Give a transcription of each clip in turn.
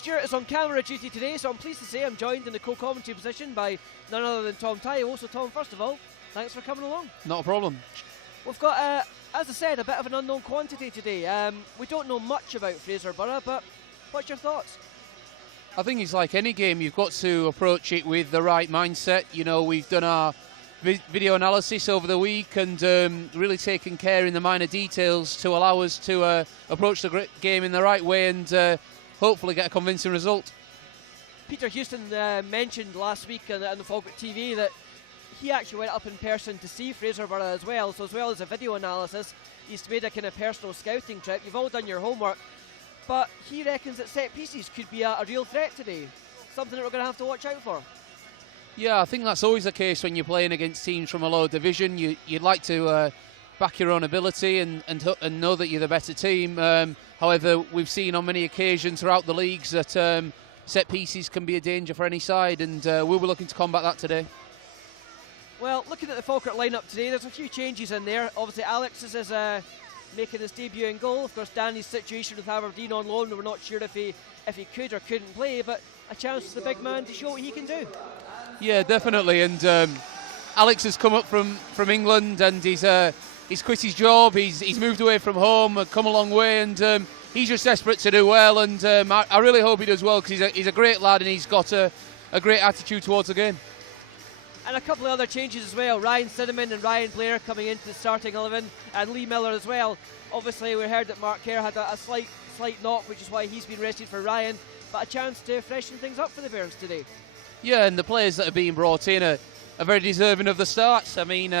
Stuart is on camera duty today, so I'm pleased to say I'm joined in the co-commentary position by none other than Tom Tyo. So Tom, first of all, thanks for coming along. Not a problem. We've got, as I said, a bit of an unknown quantity today. We don't know much about Fraserburgh, but what's your thoughts? I think it's like any game, you've got to approach it with the right mindset. You know, we've done our video analysis over the week and really taken care in the minor details to allow us to approach the game in the right way and hopefully get a convincing result. Peter Houston mentioned last week on the Falkirk TV that he actually went up in person to see Fraserburgh as well. So as well as a video analysis, he's made a kind of personal scouting trip. You've all done your homework, but he reckons that set pieces could be a real threat today, something that we're going to have to watch out for. Yeah, I think that's always the case when you're playing against teams from a lower division. You'd like to back your own ability and know that you're the better team. However, we've seen on many occasions throughout the leagues that set pieces can be a danger for any side, and we'll be looking to combat that today. Well, looking at the Falkirk lineup today, there's a few changes in there. Obviously, Alex is making his debut in goal. Of course, Danny's situation with Aberdeen on loan, we're not sure if he could or couldn't play, but a chance for the big man to show what he can do. Yeah, definitely. And Alex has come up from England, and he's quit his job. He's moved away from home, come a long way, and he's just desperate to do well. And I really hope he does well, because he's a great lad and he's got a great attitude towards the game. And a couple of other changes as well. Ryan Cinnamon and Ryan Blair coming into the starting 11, and Lee Miller as well. Obviously, we heard that Mark Kerr had a slight knock, which is why he's been rested for Ryan, but a chance to freshen things up for the Bairns today. Yeah, and the players that are being brought in are very deserving of the starts. I mean,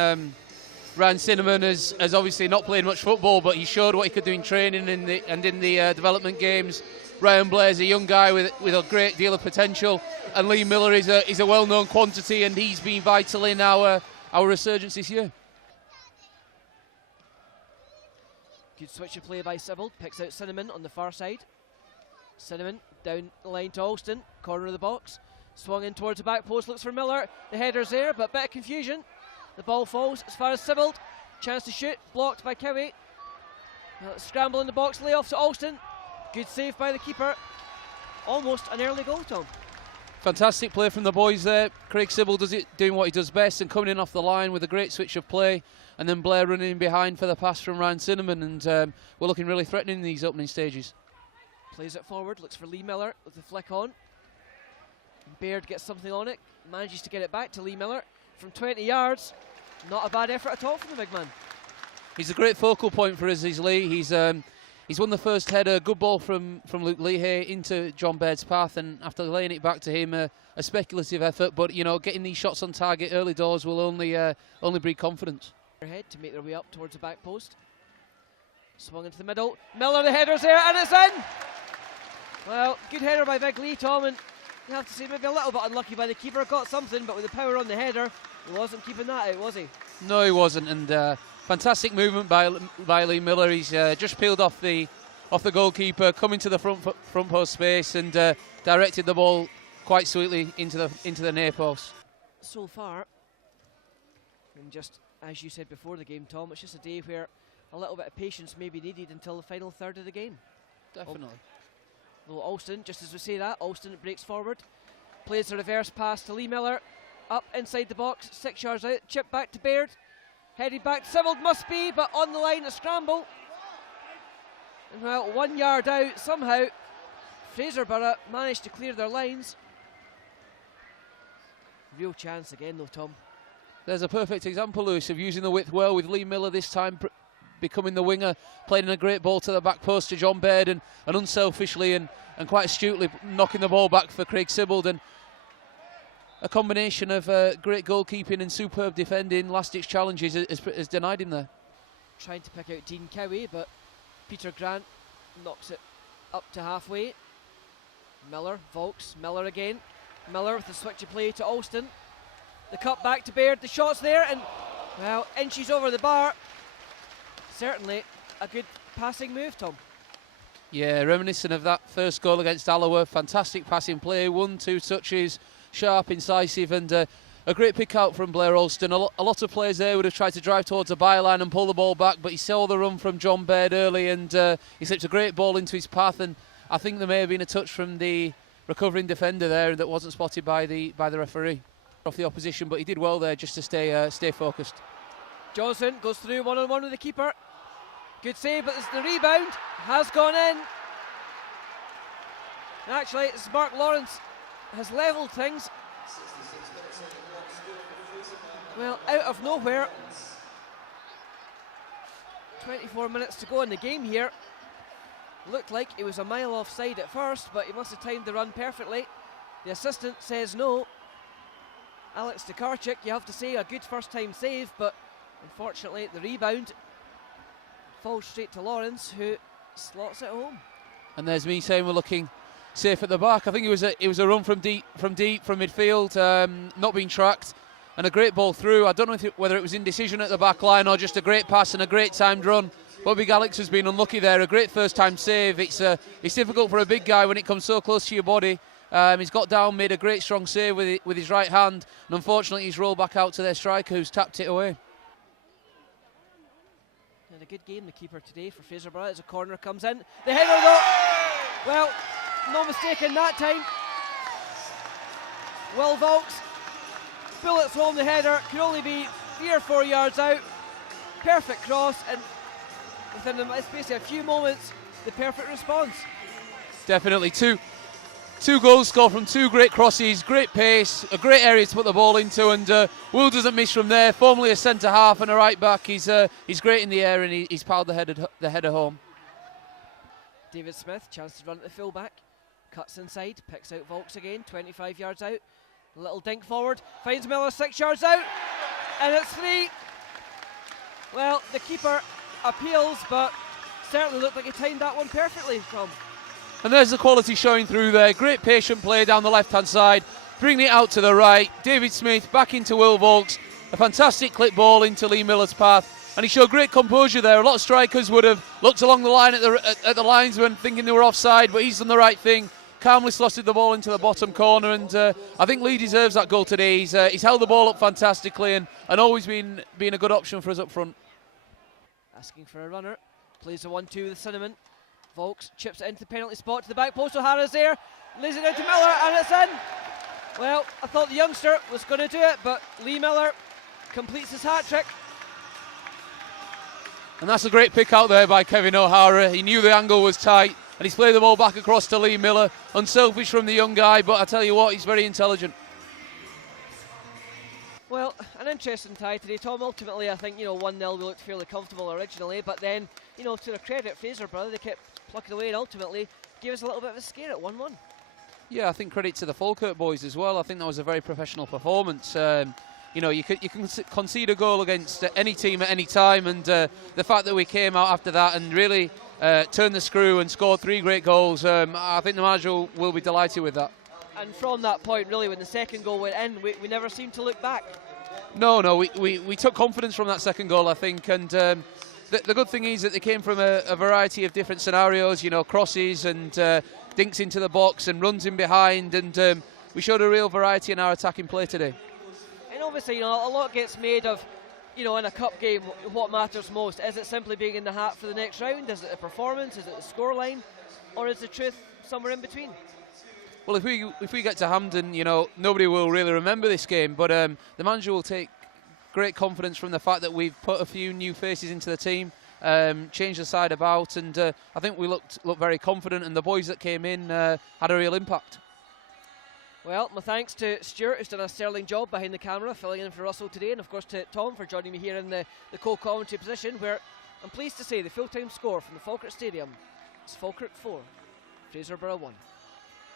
Ryan Cinnamon has obviously not played much football, but he showed what he could do in training and in the development games. Ryan Blair's a young guy with a great deal of potential, and Lee Miller is a well-known quantity, and he's been vital in our resurgence this year. Good switch of play by Sybil, picks out Cinnamon on the far side. Cinnamon down the line to Alston, corner of the box. Swung in towards the back post, looks for Miller. The header's there, but a bit of confusion. The ball falls as far as Sybil. Chance to shoot, blocked by Cowie. Scramble in the box, lay off to Alston. Good save by the keeper. Almost an early goal, Tom. Fantastic play from the boys there. Craig Sybil doing what he does best and coming in off the line with a great switch of play. And then Blair running in behind for the pass from Ryan Cinnamon. And we're looking really threatening in these opening stages. Plays it forward, looks for Lee Miller with the flick on. Baird gets something on it, manages to get it back to Lee Miller from 20 yards. Not a bad effort at all from the big man. He's a great focal point for us, is Lee. He's won the first header, good ball from Luke Leahy into John Baird's path, and after laying it back to him, a speculative effort. But you know, getting these shots on target early doors will only breed confidence. Ahead to make their way up towards the back post. Swung into the middle. Miller, the header's there, and it's in. Well, good header by Big Lee, Tom, and you have to say maybe a little bit unlucky by the keeper. Got something, but with the power on the header, he wasn't keeping that out, was he? No, he wasn't, and fantastic movement by Lee Miller. He's just peeled off the goalkeeper, coming to the front post space, and directed the ball quite sweetly into the near post. So far, and just as you said before the game, Tom, it's just a day where a little bit of patience may be needed until the final third of the game. Definitely. Well, Alston, just as we say that, Alston breaks forward, plays the reverse pass to Lee Miller, up inside the box, 6 yards out, chip back to Baird, headed back, Sybil must be, but on the line a scramble. And well, 1 yard out, somehow Fraserburgh managed to clear their lines. Real chance again though, Tom. There's a perfect example, Lewis, of using the width well, with Lee Miller this time becoming the winger, playing a great ball to the back post to John Baird, and unselfishly and quite astutely knocking the ball back for Craig Sybil. And a combination of great goalkeeping and superb defending, last-ditch challenges has denied him there. Trying to pick out Dean Cowie, but Peter Grant knocks it up to halfway. Miller, Volks, Miller again. Miller with the switch of play to Alston. The cut back to Baird, the shot's there, and well, inches over the bar. Certainly a good passing move, Tom. Yeah, reminiscent of that first goal against Alloa. Fantastic passing play, 1-2 touches, sharp, incisive, and a great pick out from Blair Alston. A lot of players there would have tried to drive towards the byline and pull the ball back, but he saw the run from John Baird early, and he slipped a great ball into his path, and I think there may have been a touch from the recovering defender there that wasn't spotted by the referee off the opposition, but he did well there just to stay focused. Johnson goes through one-on-one with the keeper. Good save, but the rebound has gone in. Actually, it's Mark Lawrence has levelled things. Well, out of nowhere. 24 minutes to go in the game here. Looked like it was a mile offside at first, but he must have timed the run perfectly. The assistant says no. Alex Tokarczyk, you have to say, a good first time save, but unfortunately the rebound falls straight to Lawrence, who slots it home. And there's me saying we're looking safe at the back. I think it was a run from deep from midfield, not being tracked, and a great ball through. I don't know whether it was indecision at the back line or just a great pass and a great timed run. But Big Alex has been unlucky there. A great first time save. It's difficult for a big guy when it comes so close to your body. He's got down, made a great strong save with his right hand, and unfortunately he's rolled back out to their striker, who's tapped it away. And a good game, the keeper today for Fraserburgh as a corner comes in. The header though, well, no mistake in that time. Will Volks bullets home the header, could only be 3 or 4 yards out. Perfect cross, and within the space of a few moments, the perfect response. Definitely two goals scored from 2 great crosses, great pace, a great area to put the ball into, and Will doesn't miss from there. Formerly a centre half and a right back, he's great in the air, and he's powered the header home. David Smith, chance to run at the full back, cuts inside, picks out Volks again, 25 yards out. A little dink forward, finds Miller 6 yards out, and it's 3. Well, the keeper appeals, but certainly looked like he timed that one perfectly, Tom. And there's the quality showing through there. Great patient play down the left-hand side, bringing it out to the right. David Smith back into Will Volks. A fantastic clip ball into Lee Miller's path. And he showed great composure there. A lot of strikers would have looked along the line at the linesman thinking they were offside, but he's done the right thing. Calmly slotted the ball into the bottom corner, and I think Lee deserves that goal today. He's held the ball up fantastically and always been a good option for us up front. Asking for a runner. Plays the 1-2 with Cinnamon. Volks chips it into the penalty spot to the back post. O'Hara's there, lays it down to Miller, and it's in. Well, I thought the youngster was going to do it, but Lee Miller completes his hat-trick. And that's a great pick out there by Kevin O'Hara. He knew the angle was tight, and he's played the ball back across to Lee Miller. Unselfish from the young guy, but I tell you what, he's very intelligent. Well, an interesting tie today, Tom. Ultimately, I think, 1-0 we looked fairly comfortable originally, but then, to their credit, Fraserburgh, they kept plucking away and ultimately gave us a little bit of a scare at 1-1. Yeah, I think credit to the Falkirk boys as well. I think that was a very professional performance. You can concede a goal against any team at any time, and the fact that we came out after that and really turned the screw and scored 3 great goals, I think the manager will be delighted with that. And from that point, really, when the second goal went in, we never seemed to look back. No, we took confidence from that second goal, I think, and the good thing is that they came from a variety of different scenarios, crosses and dinks into the box and runs in behind, and we showed a real variety in our attacking play today. And obviously, a lot gets made of, in a cup game, what matters most. Is it simply being in the hat for the next round? Is it the performance? Is it the scoreline? Or is the truth somewhere in between? Well, if we get to Hampden, nobody will really remember this game, but the manager will take great confidence from the fact that we've put a few new faces into the team, changed the side about, and I think we looked very confident, and the boys that came in had a real impact. Well, my thanks to Stuart, who's done a sterling job behind the camera, filling in for Russell today, and of course to Tom for joining me here in the co-commentary position, where I'm pleased to say the full-time score from the Falkirk Stadium is Falkirk 4, Fraserburgh 1.